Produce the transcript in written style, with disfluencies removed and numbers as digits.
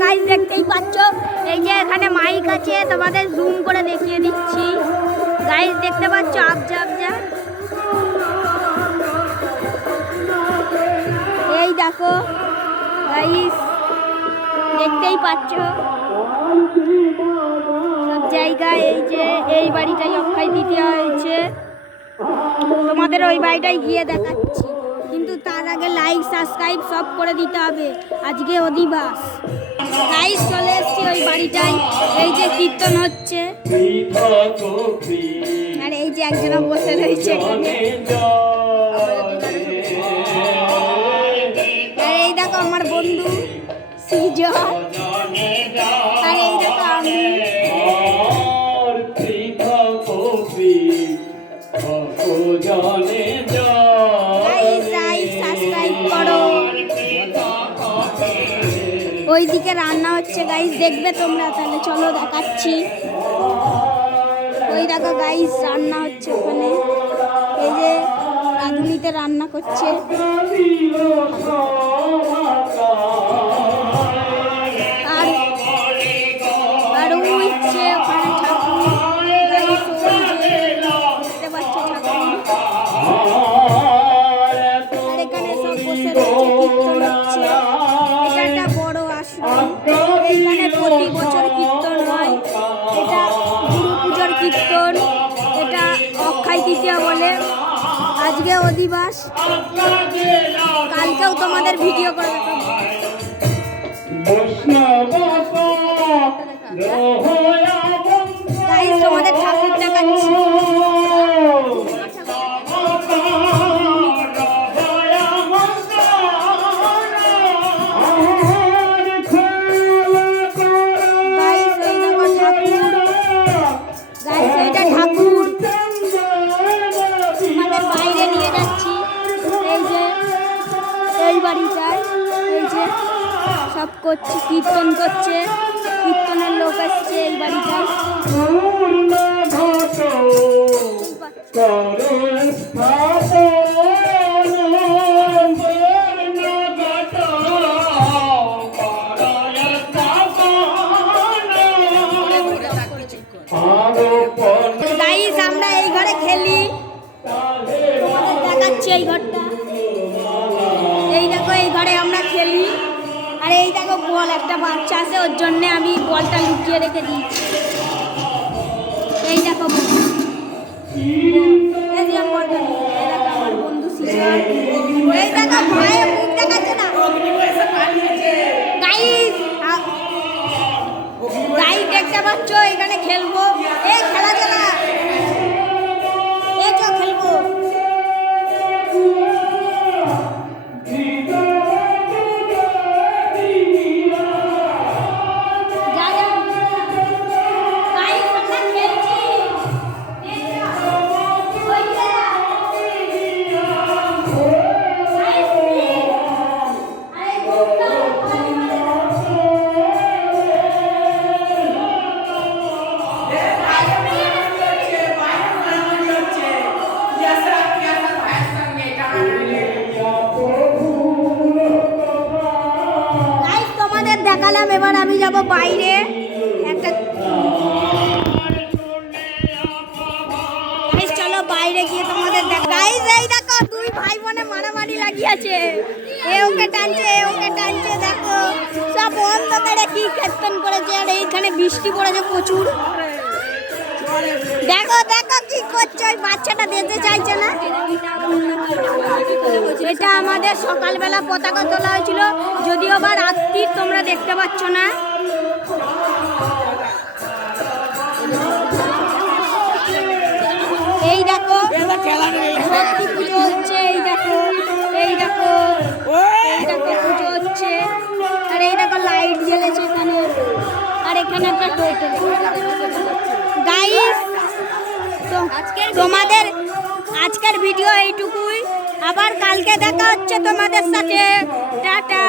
Guys দেখতেই পাচ্ছ, এই যে এখানে মাইক আছে, তোমাদের জুম করে দেখিয়ে দিচ্ছি। গাইস দেখতে পাচ্ছ আবজা আবজা, এই দেখো গাইস দেখতেই পাচ্ছ সব জায়গায়। এই যে এই বাড়িটাই অক্ষয় তৃতীয়া হয়েছে, তোমাদের ওই বাড়িটাই গিয়ে দেখাচ্ছি, কিন্তু তার আগে লাইক সাবস্ক্রাইব সব করে দিতে হবে। আজকে অধিবাস গাইস চলে এসছি ওই বাড়িটাই। এই যে কীর্তন হচ্ছে, আর এই যে একজন বসে রয়েছে এখানে। আর এই দেখো আমার বন্ধু সৃজন, আর এই দেখো আমি। ওইদিকে রান্না হচ্ছে গাইস, দেখবে তোমরা, তাহলে চলো দেখাচ্ছি। ওই দেখো গাইস রান্না হচ্ছে ওখানে, এই যে রাঁধুনিতে রান্না করছে। আর আর উঠছে ওখানে ঠাকুর, গাইস ওই যে দেখতে পাচ্ছ ঠাকুর। আর এখানে সব বসে রয়েছে, কীর্তন হচ্ছে। এটা একটা বড় আশ্রম, এখানে প্রতি বছর কীর্তন হয়। এটা গুরু পূজার কীর্তন, এটা অক্ষয় তৃতীয়া বলে। আজকে অধিবাস, কালকেও তোমাদের ভিডিও করে দেখাবো। গাইস তোমাদের ঠাকুর দেখাচ্ছি। সব করছে, কীর্তন করছে, কীর্তনের লোক আসছে এই বাড়িটা। গাইস আমরা এই ঘরে খেলি, তোমাদের দেখাচ্ছি এই ঘরটা। এই দেখো এই ঘরে আমরা খেলি। আর এই দেখো বল, একটা বাচ্চা আছে, ওর জন্য আমি বলটা লুকিয়ে রেখে দিয়েছি। এই দেখো আমার বন্ধু সৃজন, এই দেখো ভয়ে মুখ দেখাচ্ছে না। গাইস দেখতে পাচ্ছ, এখানে খেলবো, এই খেলা খেলা, এই চো খেলবো। দেখালাম, এবার আমি যাব বাইরে একটা। চলো বাইরে গিয়ে তোমাদের দেখাই। এই দেখো দুই ভাই বোনে মারামারি লাগিয়েছে, এ ওকে টানছে, এ ওকে টানছে। দেখো সব বন্ধ করে কি কীর্তন করেছে। আর এইখানে বৃষ্টি পড়েছে প্রচুর। দেখো দেখো কি করছে, ওই বাচ্চাটা যেতে চাইছে না। এটা আমাদের সকালবেলা পতাকা তোলা হয়েছিল, যদিও বা রাত্রি, তোমরা দেখতে পাচ্ছ না। এই দেখো সত্যি পুজো হচ্ছে, এই দেখো, এই দেখো, এই দেখো পুজো হচ্ছে। আর এই দেখো লাইট জ্বলেছে এখানে, আর এখানে একটা টোটো। গাইস তোমাদের আজকের ভিডিও এইটুকুই, আবার কালকে দেখা হচ্ছে তোমাদের সাথে। টাটা।